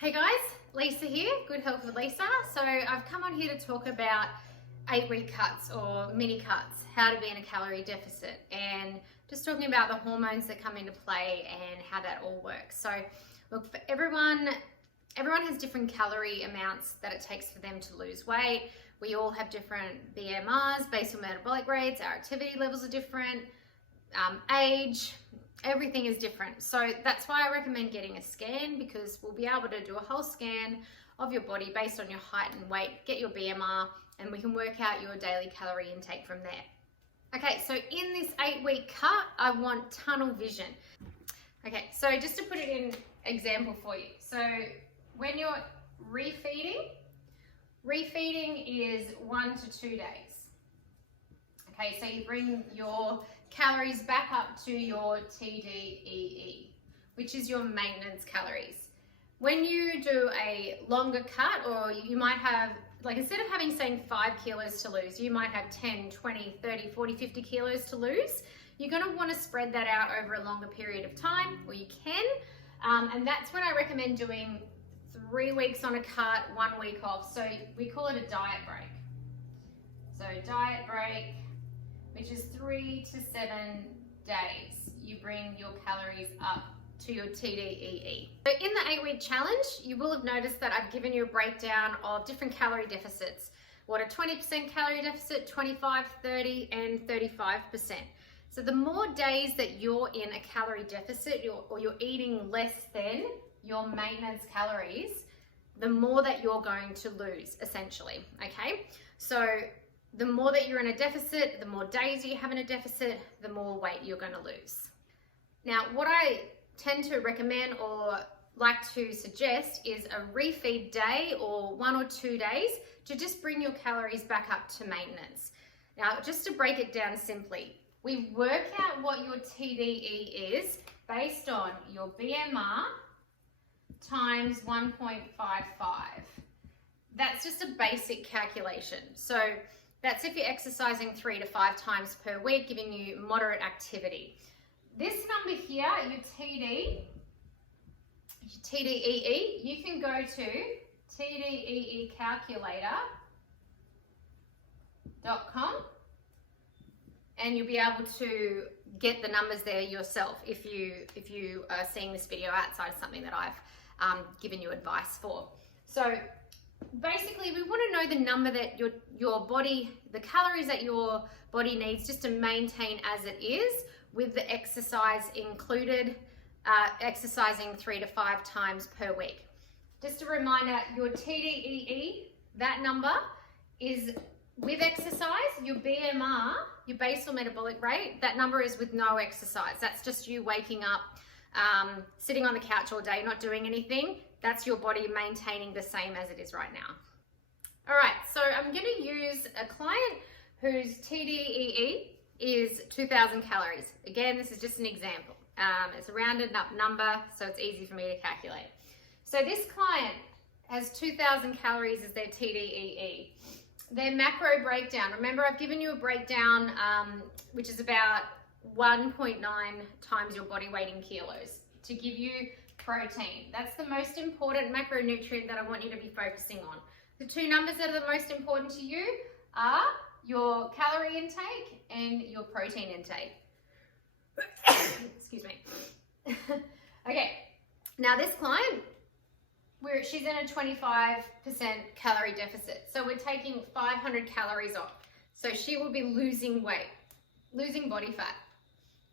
Hey guys, Lisa here, Good Health with Lisa. So I've come on here to talk about 8-week cuts or mini cuts, how to be in a calorie deficit, and just talking about the hormones that come into play and how that all works. So look, for everyone has different calorie amounts that it takes for them to lose weight. We all have different BMRs, basal metabolic rates, our activity levels are different, age, everything is different. So that's why I recommend getting a scan, because we'll be able to do a whole scan of your body based on your height and weight, get your BMR, and we can work out your daily calorie intake from there. Okay, so in this 8-week cut, I want tunnel vision. Okay, so just to put it in example for you. So when you're refeeding is 1 to 2 days. Okay, so you bring your calories back up to your TDEE, which is your maintenance calories. When you do a longer cut, or you might have, like, instead of having, saying 5 kilos to lose, you might have 10, 20, 30, 40, 50 kilos to lose. You're going to want to spread that out over a longer period of time, or you can, and that's when I recommend doing 3 weeks on a cut, 1 week off. So we call it a diet break. So diet break, which is 3 to 7 days, you bring your calories up to your TDEE. So in the 8-week challenge, you will have noticed that I've given you a breakdown of different calorie deficits. What a 20% calorie deficit, 25, 30, and 35%. So the more days that you're in a calorie deficit, or you're eating less than your maintenance calories, the more that you're going to lose, essentially, okay? So the more that you're in a deficit, the more days you have in a deficit, the more weight you're going to lose. Now, what I tend to recommend or like to suggest is a refeed day or 1 or 2 days to just bring your calories back up to maintenance. Now, just to break it down simply, we work out what your TDE is based on your BMR times 1.55. That's just a basic calculation. So that's if you're exercising 3 to 5 times per week, giving you moderate activity. This number here, your TDEE, you can go to tdeecalculator.com and you'll be able to get the numbers there yourself if you are seeing this video outside of something that I've given you advice for. So basically, we want to know the number that your body, the calories that your body needs just to maintain as it is, with the exercise included, exercising 3 to 5 times per week. Just a reminder, your TDEE, that number is with exercise. Your BMR, your basal metabolic rate, that number is with no exercise. That's just you waking up, sitting on the couch all day, not doing anything. That's your body maintaining the same as it is right now. All right, so I'm going to use a client whose TDEE is 2,000 calories. Again, this is just an example. It's a rounded up number, so it's easy for me to calculate. So this client has 2,000 calories as their TDEE. Their macro breakdown, remember I've given you a breakdown which is about 1.9 times your body weight in kilos to give you protein. That's the most important macronutrient that I want you to be focusing on. The 2 numbers that are the most important to you are your calorie intake and your protein intake. Excuse me. Okay, now this client, she's in a 25% calorie deficit. So we're taking 500 calories off. So she will be losing weight, losing body fat.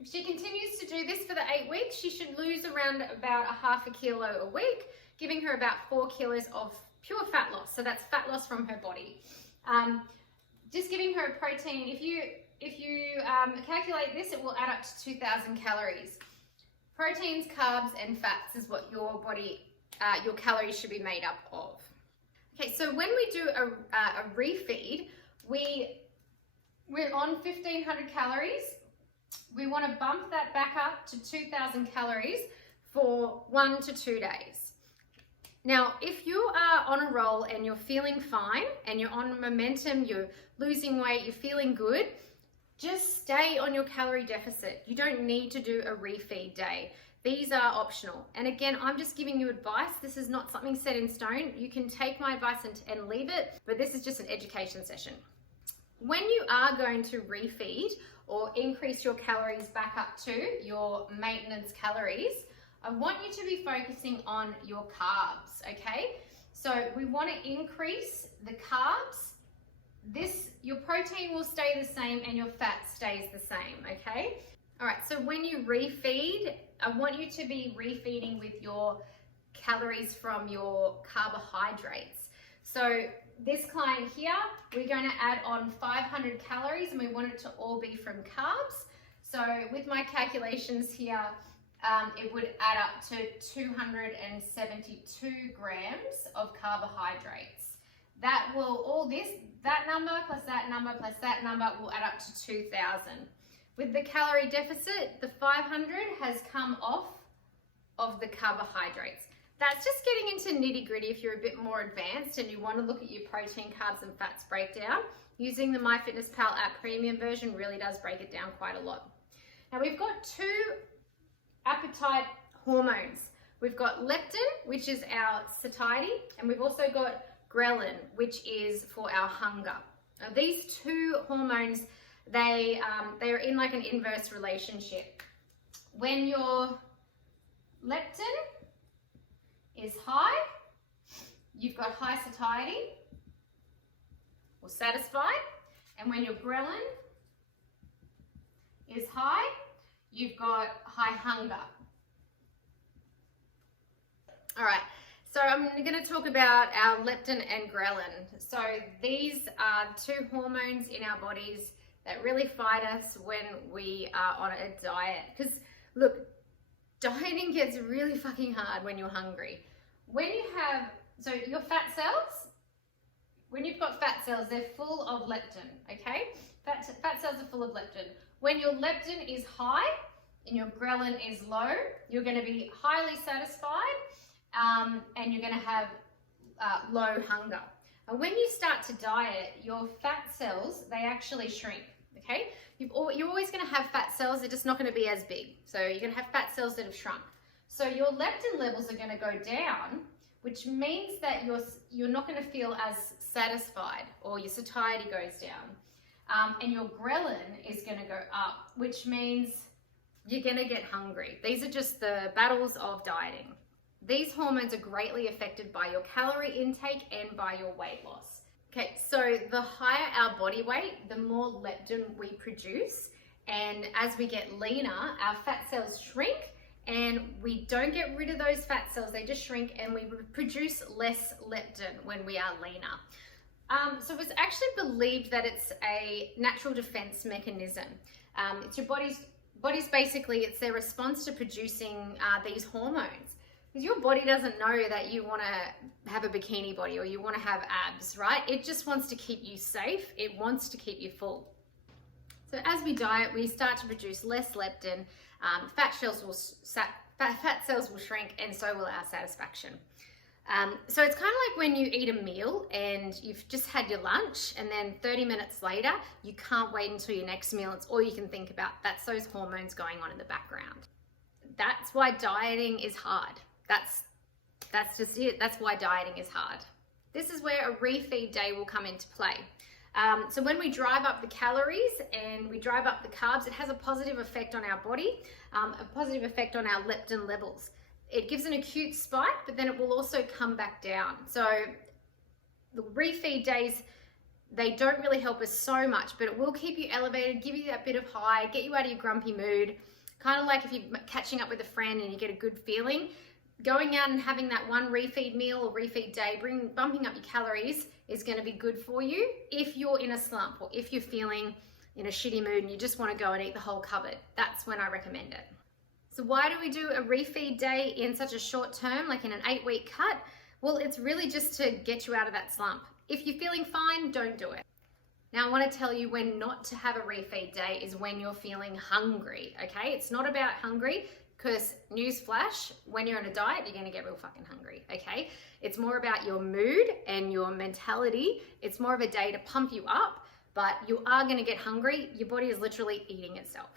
If she continues to do this for the 8 weeks, she should lose around about a half a kilo a week, giving her about 4 kilos of pure fat loss. So that's fat loss from her body. Just giving her a protein, if you calculate this, it will add up to 2,000 calories. Proteins, carbs, and fats is what your body, your calories should be made up of. Okay, so when we do a refeed, we're on 1,500 calories. We want to bump that back up to 2,000 calories for 1 to 2 days. Now, if you are on a roll and you're feeling fine and you're on momentum, you're losing weight, you're feeling good, just stay on your calorie deficit. You don't need to do a refeed day. These are optional. And again, I'm just giving you advice. This is not something set in stone. You can take my advice and leave it, but this is just an education session. When you are going to refeed or increase your calories back up to your maintenance calories, I want you to be focusing on your carbs, okay? So we want to increase the carbs. Your protein will stay the same and your fat stays the same, okay? All right, so when you refeed, I want you to be refeeding with your calories from your carbohydrates. So this client here, we're going to add on 500 calories and we want it to all be from carbs. So with my calculations here, it would add up to 272 grams of carbohydrates. That number plus that number plus that number will add up to 2,000. With the calorie deficit, the 500 has come off of the carbohydrates. That's just getting into nitty gritty if you're a bit more advanced and you want to look at your protein, carbs and fats breakdown. Using the MyFitnessPal app premium version really does break it down quite a lot. Now we've got two appetite hormones. We've got leptin, which is our satiety, and we've also got ghrelin, which is for our hunger. Now these two hormones, they are in like an inverse relationship. When your leptin is high, you've got high satiety or satisfied, and when your ghrelin is high, you've got high hunger. All right, so I'm going to talk about our leptin and ghrelin. So these are two hormones in our bodies that really fight us when we are on a diet. Because look, dieting gets really fucking hard when you're hungry. When you have, so your fat cells, when you've got fat cells, they're full of leptin, okay? Fat cells are full of leptin. When your leptin is high and your ghrelin is low, you're going to be highly satisfied and you're going to have low hunger. And when you start to diet, your fat cells, they actually shrink, okay? You're always going to have fat cells, they're just not going to be as big. So you're going to have fat cells that have shrunk. So your leptin levels are going to go down, which means that you're not going to feel as satisfied, or your satiety goes down. And your ghrelin is going to go up, which means you're going to get hungry. These are just the battles of dieting. These hormones are greatly affected by your calorie intake and by your weight loss. Okay, so the higher our body weight, the more leptin we produce. And as we get leaner, our fat cells shrink and we don't get rid of those fat cells. They just shrink and we produce less leptin when we are leaner. So it's actually believed that it's a natural defense mechanism. It's your body's basically, it's their response to producing these hormones. Because your body doesn't know that you want to have a bikini body or you want to have abs, right? It just wants to keep you safe. It wants to keep you full. So as we diet, we start to produce less leptin. Fat cells will shrink, and so will our satisfaction. So it's kind of like when you eat a meal and you've just had your lunch and then 30 minutes later, you can't wait until your next meal. It's all you can think about. That's those hormones going on in the background. That's why dieting is hard. That's just it. That's why dieting is hard. This is where a refeed day will come into play. So when we drive up the calories and we drive up the carbs, it has a positive effect on our body, a positive effect on our leptin levels. It gives an acute spike, but then it will also come back down. So the refeed days, they don't really help us so much, but it will keep you elevated, give you that bit of high, get you out of your grumpy mood. Kind of like if you're catching up with a friend and you get a good feeling, going out and having that one refeed meal or refeed day, bumping up your calories is going to be good for you if you're in a slump or if you're feeling in a shitty mood and you just want to go and eat the whole cupboard. That's when I recommend it. So why do we do a refeed day in such a short term, like in an 8-week cut? Well, it's really just to get you out of that slump. If you're feeling fine, don't do it. Now I want to tell you when not to have a refeed day is when you're feeling hungry, okay? It's not about hungry, because newsflash, when you're on a diet, you're going to get real fucking hungry, okay? It's more about your mood and your mentality. It's more of a day to pump you up, but you are going to get hungry. Your body is literally eating itself.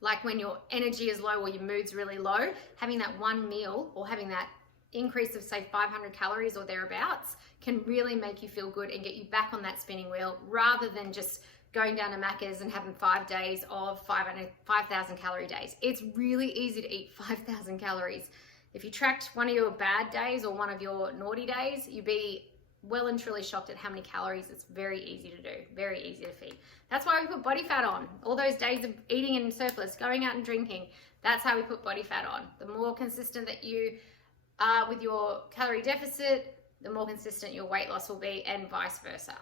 like when your energy is low or your mood's really low, having that one meal or having that increase of say 500 calories or thereabouts can really make you feel good and get you back on that spinning wheel, rather than just going down to Macca's and having 5 days of 5,000 calorie days. It's really easy to eat 5,000 calories. If you tracked one of your bad days or one of your naughty days, you'd be well and truly shocked at how many calories. It's very easy to do, very easy to feed. That's why we put body fat on. All those days of eating in surplus, going out and drinking, that's how we put body fat on. The more consistent that you are with your calorie deficit, the more consistent your weight loss will be, and vice versa.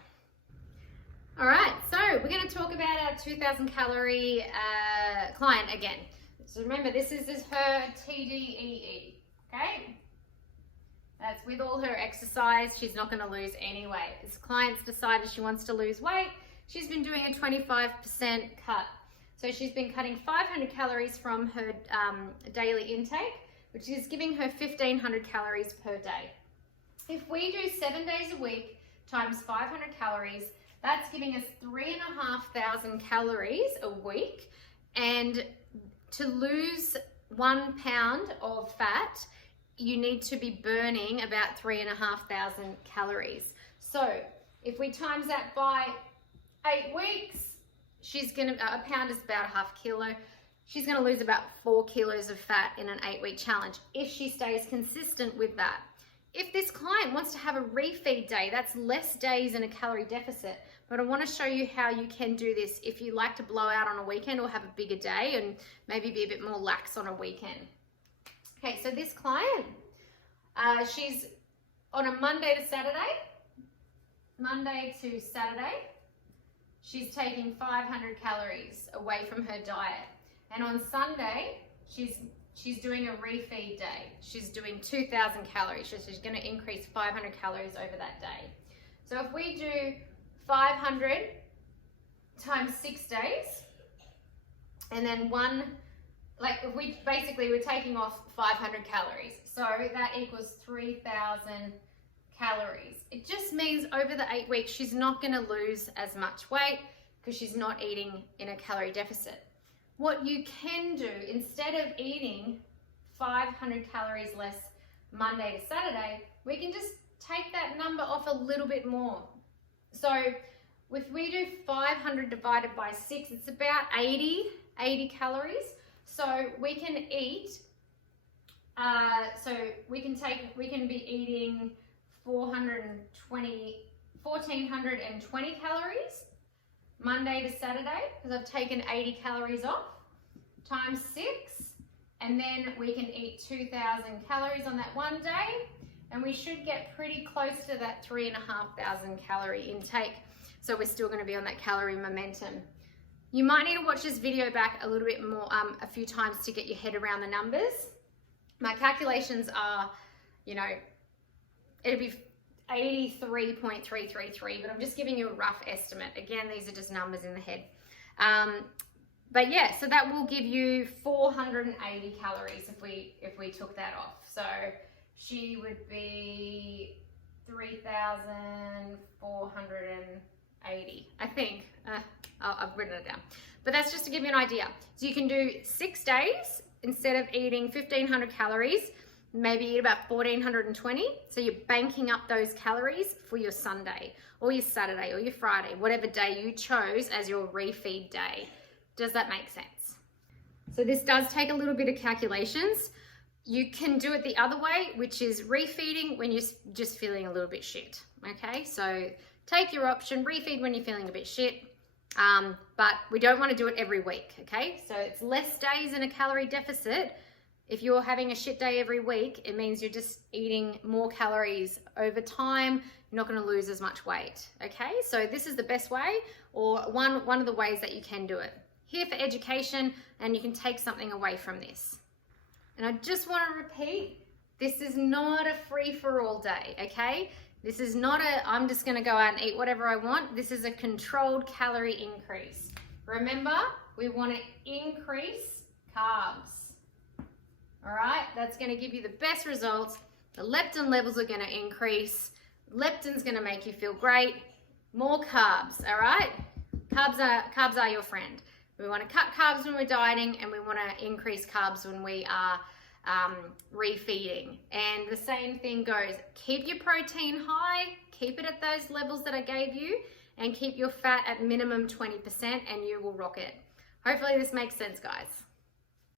All right, so we're going to talk about our 2,000 calorie client again. So remember, this is her TDEE, okay? That's with all her exercise. She's not going to lose any weight. This client's decided she wants to lose weight. She's been doing a 25% cut. So she's been cutting 500 calories from her daily intake, which is giving her 1,500 calories per day. If we do 7 days a week times 500 calories, that's giving us 3,500 calories a week. And to lose 1 pound of fat, you need to be burning about 3,500 calories. So if we times that by 8 weeks, a pound is about a half kilo. She's gonna lose about 4 kilos of fat in an 8-week challenge if she stays consistent with that. If this client wants to have a refeed day, that's less days in a calorie deficit, but I want to show you how you can do this if you like to blow out on a weekend or have a bigger day and maybe be a bit more lax on a weekend. Okay, so this client, she's on a Monday to Saturday, she's taking 500 calories away from her diet. And on Sunday, she's doing a refeed day. She's doing 2,000 calories. So she's going to increase 500 calories over that day. So if we do 500 times 6 days, and then we're taking off 500 calories. So that equals 3,000 calories. It just means over the 8 weeks, she's not going to lose as much weight because she's not eating in a calorie deficit. What you can do, instead of eating 500 calories less Monday to Saturday, we can just take that number off a little bit more. So if we do 500 divided by 6, it's about 80 calories. So we can eat, we can be eating 1,420 calories Monday to Saturday, because I've taken 80 calories off, times 6, and then we can eat 2,000 calories on that one day, and we should get pretty close to that 3,500 calorie intake. So we're still going to be on that calorie momentum. You might need to watch this video back a little bit more, a few times to get your head around the numbers. My calculations are, it'll be 83.333, but I'm just giving you a rough estimate. Again, these are just numbers in the head. But yeah, so that will give you 480 calories if we took that off. So she would be 3,480, I think. I've written it down. But that's just to give you an idea. So you can do 6 days instead of eating 1,500 calories. Maybe eat about 1,420. So you're banking up those calories for your Sunday or your Saturday or your Friday, whatever day you chose as your refeed day. Does that make sense? So this does take a little bit of calculations. You can do it the other way, which is refeeding when you're just feeling a little bit shit. Okay, so take your option, refeed when you're feeling a bit shit. But we don't want to do it every week. Okay, so it's less days in a calorie deficit. If you're having a shit day every week, it means you're just eating more calories over time. You're not going to lose as much weight. Okay, so this is the best way, or one of the ways that you can do it. Here for education, and you can take something away from this. And I just want to repeat, this is not a free-for-all day, okay? This is not I'm just going to go out and eat whatever I want. This is a controlled calorie increase. Remember, we want to increase carbs. All right, that's going to give you the best results. The leptin levels are going to increase. Leptin's going to make you feel great. More carbs, all right? Carbs are your friend. We want to cut carbs when we're dieting, and we want to increase carbs when we are refeeding. And the same thing goes, keep your protein high, keep it at those levels that I gave you, and keep your fat at minimum 20%, and you will rock it. Hopefully this makes sense, guys.